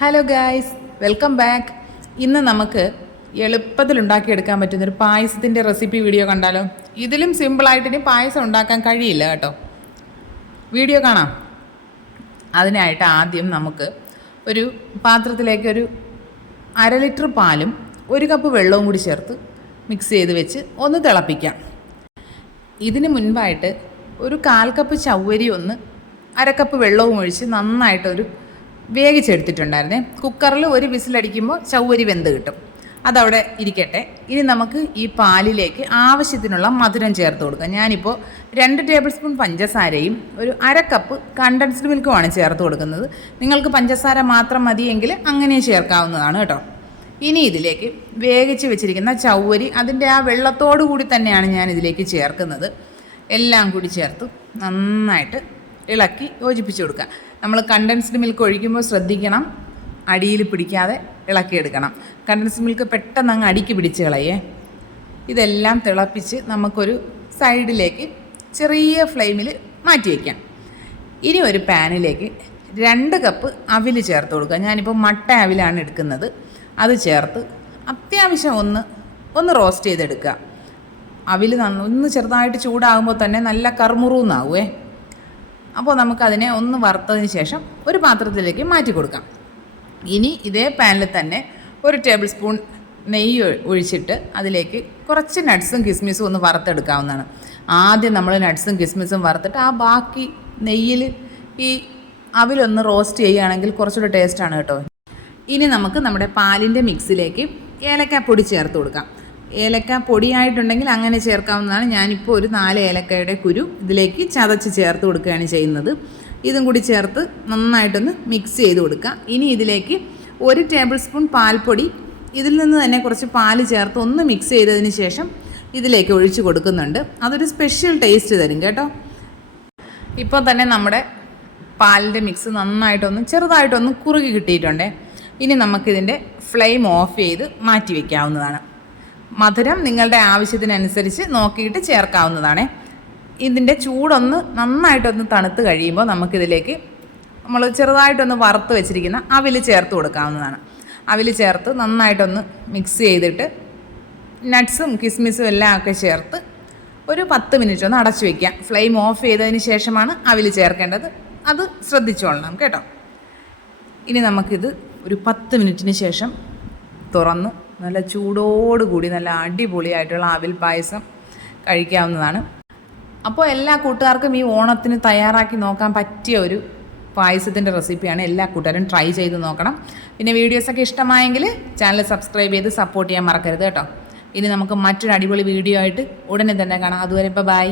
Hello guys welcome back ഇന്ന് നമുക്ക് എളുപ്പത്തിൽ ഉണ്ടാക്കിയെടുക്കാൻ പറ്റുന്ന ഒരു പായസത്തിന്റെ റെസിപ്പി വീഡിയോ കണ്ടാലോ? ഇതിലും സിമ്പിളായിട്ട് ഇനി പായസം ഉണ്ടാക്കാൻ കഴിയില്ല കേട്ടോ. വീഡിയോ കാണാം. അതിനായിട്ട് ആദ്യം നമുക്ക് ഒരു പാത്രത്തിലേക്ക് ഒരു അര ലിറ്റർ പാലും ഒരു കപ്പ് വെള്ളവും കൂടി ചേർത്ത് മിക്സ് ചെയ്ത് വെച്ച് ഒന്ന് തിളപ്പിക്കാം. ഇതിന് മുൻപായിട്ട് ഒരു കാൽ കപ്പ് ചവ്വരി ഒന്ന് അര കപ്പ് വെള്ളവും ഒഴിച്ച് നന്നായിട്ടൊരു വേവിച്ചെടുത്തിട്ടുണ്ടായിരുന്നേ. കുക്കറിൽ ഒരു വിസിലടിക്കുമ്പോൾ ചൗവരി വെന്ത് കിട്ടും. അതവിടെ ഇരിക്കട്ടെ. ഇനി നമുക്ക് ഈ പാലിലേക്ക് ആവശ്യത്തിനുള്ള മധുരം ചേർത്ത് കൊടുക്കാം. ഞാനിപ്പോൾ രണ്ട് ടേബിൾ സ്പൂൺ പഞ്ചസാരയും ഒരു അര കപ്പ് കണ്ടൻസ്ഡ് മിൽക്കുമാണ് ചേർത്ത് കൊടുക്കുന്നത്. നിങ്ങൾക്ക് പഞ്ചസാര മാത്രം മതിയെങ്കിൽ അങ്ങനെ ചേർക്കാവുന്നതാണ് കേട്ടോ. ഇനി ഇതിലേക്ക് വേവിച്ച് വെച്ചിരിക്കുന്ന ചൗവരി അതിന്റെ ആ വെള്ളത്തോടു കൂടി തന്നെയാണ് ഞാൻ ഇതിലേക്ക് ചേർക്കുന്നത്. എല്ലാം കൂടി ചേർത്ത് നന്നായിട്ട് ഇളക്കി യോജിപ്പിച്ച് കൊടുക്കുക. നമ്മൾ കണ്ടൻസ്ഡ് മിൽക്ക് ഒഴിക്കുമ്പോൾ ശ്രദ്ധിക്കണം. അടിയിൽ പിടിക്കാതെ ഇളക്കിയെടുക്കണം കണ്ടൻസ്ഡ് മിൽക്ക് പെട്ടെന്ന് അങ്ങ് അടിക്ക് പിടിച്ച് കളയേ. ഇതെല്ലാം തിളപ്പിച്ച് നമുക്കൊരു സൈഡിലേക്ക് ചെറിയ ഫ്ലെയിമിൽ മാറ്റി വയ്ക്കാം ഇനി ഒരു പാനിലേക്ക് രണ്ട് കപ്പ് അവിൽ ചേർത്ത് കൊടുക്കുക. ഞാനിപ്പോൾ മട്ട അവിലാണ് എടുക്കുന്നത്. അത് ചേർത്ത് അത്യാവശ്യം ഒന്ന് ഒന്ന് റോസ്റ്റ് ചെയ്തെടുക്കുക. അവിൽ നന്ന ഒന്ന് ചെറുതായിട്ട് ചൂടാകുമ്പോൾ തന്നെ നല്ല കറുമുറൂന്നാവുമേ അപ്പോൾ നമുക്കതിനെ ഒന്ന് വറുത്തതിന് ശേഷം ഒരു പാത്രത്തിലേക്ക് മാറ്റി കൊടുക്കാം. ഇനി ഇതേ പാനിൽ തന്നെ ഒരു ടേബിൾ സ്പൂൺ നെയ്യ് ഒഴിച്ചിട്ട് അതിലേക്ക് കുറച്ച് നട്ട്സും കിസ്മിസും ഒന്ന് വറുത്തെടുക്കാവുന്നതാണ്. ആദ്യം നമ്മൾ നട്ട്സും കിസ്മിസും വറുത്തിട്ട് ആ ബാക്കി നെയ്യിൽ ഈ അവിലൊന്ന് റോസ്റ്റ് ചെയ്യുകയാണെങ്കിൽ കുറച്ചുകൂടെ ടേസ്റ്റാണ് കേട്ടോ. ഇനി നമുക്ക് നമ്മുടെ പാലിന്റെ മിക്സിലേക്ക് ഏലക്കാപ്പൊടി ചേർത്ത് കൊടുക്കാം. ഏലക്ക പൊടിയായിട്ടുണ്ടെങ്കിൽ അങ്ങനെ ചേർക്കാവുന്നതാണ്. ഞാനിപ്പോൾ ഒരു നാല് ഏലക്കയുടെ കുരു ഇതിലേക്ക് ചതച്ച് ചേർത്ത് കൊടുക്കുകയാണ് ചെയ്യുന്നത്. ഇതും കൂടി ചേർത്ത് നന്നായിട്ടൊന്ന് മിക്സ് ചെയ്ത് കൊടുക്കുക. ഇനി ഇതിലേക്ക് ഒരു ടേബിൾ സ്പൂൺ പാൽപ്പൊടി ഇതിൽ നിന്ന് തന്നെ കുറച്ച് പാൽ ചേർത്ത് ഒന്ന് മിക്സ് ചെയ്തതിന് ശേഷം ഇതിലേക്ക് ഒഴിച്ചു കൊടുക്കുന്നുണ്ട്. അതൊരു സ്പെഷ്യൽ ടേസ്റ്റ് തരും കേട്ടോ. ഇപ്പോൾ തന്നെ നമ്മുടെ പാലിന്റെ മിക്സ് നന്നായിട്ടൊന്ന് ചെറുതായിട്ടൊന്ന് കുറുകി കിട്ടിയിട്ടുണ്ടേ. ഇനി നമുക്കിതിന്റെ ഫ്ലെയിം ഓഫ് ചെയ്ത് മാറ്റി വയ്ക്കാവുന്നതാണ് മധുരം നിങ്ങളുടെ ആവശ്യത്തിനനുസരിച്ച് നോക്കിയിട്ട് ചേർക്കാവുന്നതാണ്. ഇതിന്റെ ചൂടൊന്ന് നന്നായിട്ടൊന്ന് തണുത്ത് കഴിയുമ്പോൾ നമുക്കിതിലേക്ക് നമ്മൾ ചെറുതായിട്ടൊന്ന് വറുത്ത് വെച്ചിരിക്കുന്ന അവിൽ ചേർത്ത് കൊടുക്കാവുന്നതാണ്. അവിൽ ചേർത്ത് നന്നായിട്ടൊന്ന് മിക്സ് ചെയ്തിട്ട് നട്ട്സും കിസ്മിസും എല്ലാം ഒക്കെ ചേർത്ത് ഒരു പത്ത് മിനിറ്റ് ഒന്ന് അടച്ചു വയ്ക്കാം ഫ്ലെയിം ഓഫ് ചെയ്തതിന് ശേഷമാണ് അവിൽ ചേർക്കേണ്ടത്. അത് ശ്രദ്ധിച്ചോളണം കേട്ടോ. ഇനി നമുക്കിത് ഒരു പത്ത് മിനിറ്റിന് ശേഷം തുറന്ന് നല്ല ചൂടോടുകൂടി നല്ല അടിപൊളിയായിട്ടുള്ള ആവിൽ പായസം കഴിക്കാവുന്നതാണ്. അപ്പോൾ എല്ലാ കൂട്ടുകാർക്കും ഈ ഓണത്തിന് തയ്യാറാക്കി നോക്കാൻ പറ്റിയ ഒരു പായസത്തിന്റെ റെസിപ്പിയാണ് എല്ലാ കൂട്ടുകാരും ട്രൈ ചെയ്ത് നോക്കണം. പിന്നെ വീഡിയോസൊക്കെ ഇഷ്ടമായെങ്കിൽ ചാനൽ സബ്സ്ക്രൈബ് ചെയ്ത് സപ്പോർട്ട് ചെയ്യാൻ മറക്കരുത് കേട്ടോ. ഇനി നമുക്ക് മറ്റൊരു അടിപൊളി വീഡിയോ ആയിട്ട് ഉടനെ തന്നെ കാണാം. അതുവരെ ഇപ്പോൾ ബൈ.